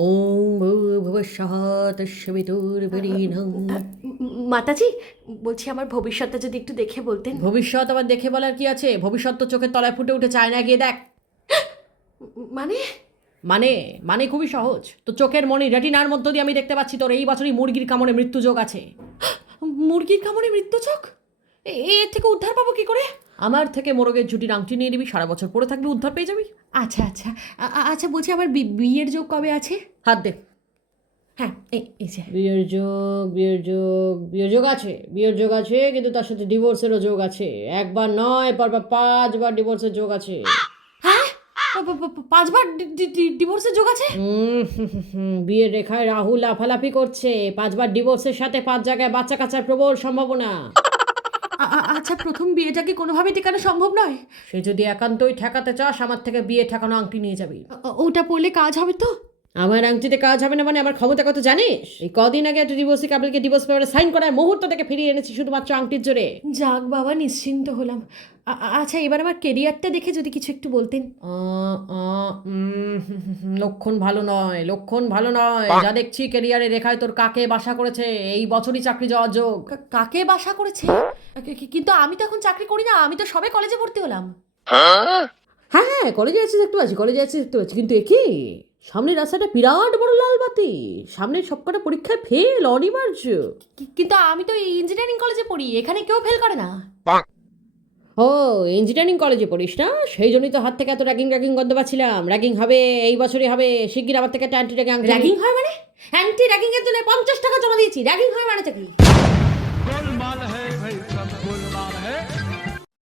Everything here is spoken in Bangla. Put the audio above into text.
ওম ভূর্ভুবস্সুঃ তস্সবিতুর্বরেণ্যং। মাতাজি, বলছি আমার ভবিষ্যৎটা যদি একটু দেখে বলতেন। ভবিষ্যৎ আবার দেখে বলার কি আছে? ভবিষ্যৎ তো চোখের তলায় ফুটে উঠে চায় না, গিয়ে দেখ। মানে মানে মানে খুবই সহজ। তো চোখের মণি রেটিনার মধ্য দিয়ে আমি দেখতে পাচ্ছি তোর এই বছরই মুরগির কামড়ে মৃত্যু যোগ আছে। মুরগির কামড়ে মৃত্যু চোখ? এর থেকে উদ্ধার পাবো কি করে? আমার থেকে মোরগের ঝুটির আংটি নিয়ে নিবি, সারা বছর পরে থাকবি, উদ্ধার পেয়ে যাবি। আচ্ছা আচ্ছা আচ্ছা, বলছি আমার বিয়ের যোগ কবে আছে? হাত দে। হ্যাঁ, এই যে। বিয়ের যোগ আছে, বিয়ের যোগ আছে, কিন্তু তার সাথে ডিভোর্সেরও যোগ আছে। একবার নয়, পরপর 5বার ডিভোর্সের যোগ আছে। হ্যাঁ, 5বার ডিভোর্সের যোগ আছে? বিয়ের রেখায় রাহু লাফালাফি করছে। 5বার ডিভোর্সের সাথে 5 জায়গায় বাচ্চা কাচ্চার প্রবল সম্ভাবনা। আচ্ছা, প্রথম বিয়েটাকে কোনোভাবে টেকানো সম্ভব নয়? সে যদি একান্তই ঠেকাতে চাস, আমার থেকে বিয়ে ঠেকানো আংটি নিয়ে যাবি। ওটা পড়লে কাজ হবে তো? আমার আংটিতে কাজ হবে না মানে আমার ক্ষমতা কত জানিস? এই কদিন আগে একটা ডিভোর্সি কাপলকে ডিভোর্স পেপারে সাইন করার মুহূর্ত থেকে ফিরিয়ে এনেছি শুধুমাত্র আংটির জোরে। যাক বাবা, নিশ্চিন্ত হলাম। আচ্ছা, এবার আমার কেরিয়ারটা দেখে যদি কিছু একটু বলতেন। লক্ষণ ভালো নয়, লক্ষণ ভালো নয়। যা দেখছি ক্যারিয়ারে রেখায় তোর কাকে বাসা করেছে। এই বছরই চাকরি যাওয়ার যোগ। কাকে বাসা করেছে? কিন্তু আমি তো এখন চাকরি করি না, আমি তো সবে কলেজে ভর্তি হলাম। হ্যাঁ, কলেজে আছিস দেখতে পাচ্ছি, কলেজে আছিস দেখতে পাচ্ছি, কিন্তু একই সামনের রাস্তাটা বিরাট বড় লাল বাতি। সামনের সবকটা পরীক্ষায় ফেল, অনিবার্য। কিন্তু আমি তো ইঞ্জিনিয়ারিং কলেজে পড়ি, এখানে কেউ ফেল করে না। ও, ইঞ্জিনিয়ারিং কলেজে পড়িস না? সেই জন্যই তো হাত থেকে এত র্যাগিং গন্ধ পাচ্ছিলাম। র্যাগিং হবে, এই বছরই হবে। শিগগির আমার থেকে একটা অ্যান্টি র্যাগিং। র্যাগিং হয় মানে? অ্যান্টি র্যাগিং এর জন্য 50 টাকা জমা দিয়েছি, র্যাগিং হয় মানে কি?